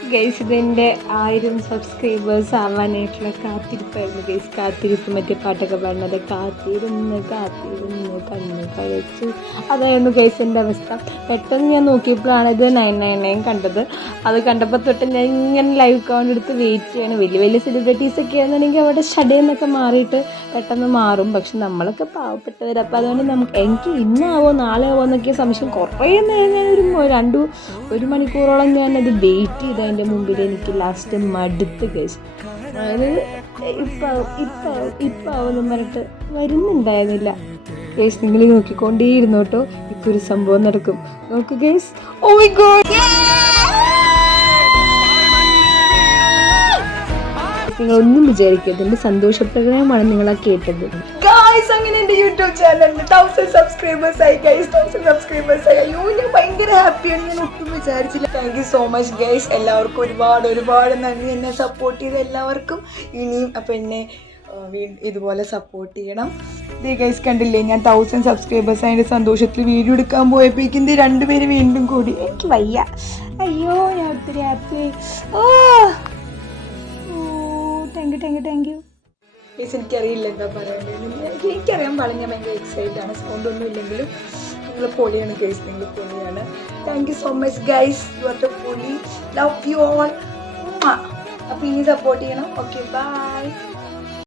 Guys ഇതിൻ്റെ 1000 subscribers ആവാനായിട്ടുള്ള കാത്തിരിപ്പായിരുന്നു guys. കാത്തിരിപ്പ് മറ്റേ പാട്ടൊക്കെ പാടുന്നത് കാത്തിരുന്ന് കണ്ണ് കഴിച്ചു. അതായിരുന്നു ഗൈസ് എൻ്റെ അവസ്ഥ. പെട്ടെന്ന് ഞാൻ നോക്കിയപ്പോഴാണ് ഇത് 999 കണ്ടത്. അത് കണ്ടപ്പോൾ തൊട്ട് ഞാൻ ഇങ്ങനെ ലൈവ് അക്കൗണ്ട് എടുത്ത് വെയിറ്റ് ചെയ്യണം. വലിയ വലിയ സെലിബ്രിറ്റീസൊക്കെ ആണെന്നുണ്ടെങ്കിൽ അവിടെ ഷഡേന്നൊക്കെ മാറിയിട്ട് പെട്ടെന്ന് മാറും. പക്ഷെ നമ്മളൊക്കെ പാവപ്പെട്ടവർ. അപ്പോൾ അതുകൊണ്ട് എനിക്ക് ഇന്നാവോ നാളെ ആവോ എന്നൊക്കെ സംശയം. കുറേ നേരം ഒരു മണിക്കൂറോളം ഞാനത് വെയിറ്റ് ചെയ്ത് അതിൻ്റെ മുമ്പിൽ എനിക്ക് ലാസ്റ്റ് മടുത്ത് ഗൈസ്. അതായത് ഇപ്പം ആവുമെന്ന് പറഞ്ഞിട്ട് വരുന്നുണ്ടായിരുന്നില്ല ഗൈസ്. നിങ്ങൾ നോക്കിക്കൊണ്ടേയിരുന്നു കേട്ടോ. ഇപ്പോൾ ഒരു സംഭവം നടക്കും. നോക്കൂ ഗൈസ്. ഓ മൈ ഗോഡ്, നിങ്ങളൊന്നും വിചാരിക്കരുത്, എൻ്റെ സന്തോഷപ്രകടനമാണ് നിങ്ങളാ കേട്ടത്. അങ്ങനെ എൻ്റെ യൂട്യൂബ് ചാനലിന് 1000 സബ്സ്ക്രൈബേഴ്സ് ആയി ഗൈസ്. 1000 സബ്സ്ക്രൈബേഴ്സ് ആയി. അയ്യോ ഞാൻ ഭയങ്കര ഹാപ്പിയാണ്. ഞാൻ ഒട്ടും വിചാരിച്ചില്ല. Thank you so much guys. എല്ലാവർക്കും ഒരുപാട് നന്ദി. എന്നെ സപ്പോർട്ട് ചെയ്ത എല്ലാവർക്കും. ഇനിയും അപ്പം എന്നെ ഇതുപോലെ സപ്പോർട്ട് ചെയ്യണം. ഇതേ ഗൈസ് കണ്ടില്ലേ, ഞാൻ 1000 സബ്സ്ക്രൈബേഴ്സ് അതിൻ്റെ സന്തോഷത്തിൽ വീഡിയോ എടുക്കാൻ പോയപ്പോഴേക്കും ഇത് രണ്ടുപേര് വീണ്ടും കൂടി. എനിക്ക് വയ്യ. അയ്യോ ഞാൻ ഒത്തിരി ഹാപ്പി. Thank you guys. എനിക്കറിയില്ല എന്താ പറയുന്നത്. എനിക്കറിയാൻ പാടില്ല. ഞാൻ ഭയങ്കര എക്സൈറ്റഡ് ആണ്. സൗണ്ട് ഒന്നും ഇല്ലെങ്കിലും നിങ്ങൾ പൊളിയാണ് ഗൈസ്. നിങ്ങൾ പൊളിയാണ്. Thank you so much guys. You are the പൊളി. Love you all. അപ്പോൾ ഇനി സപ്പോർട്ട് ചെയ്യണം. Okay by.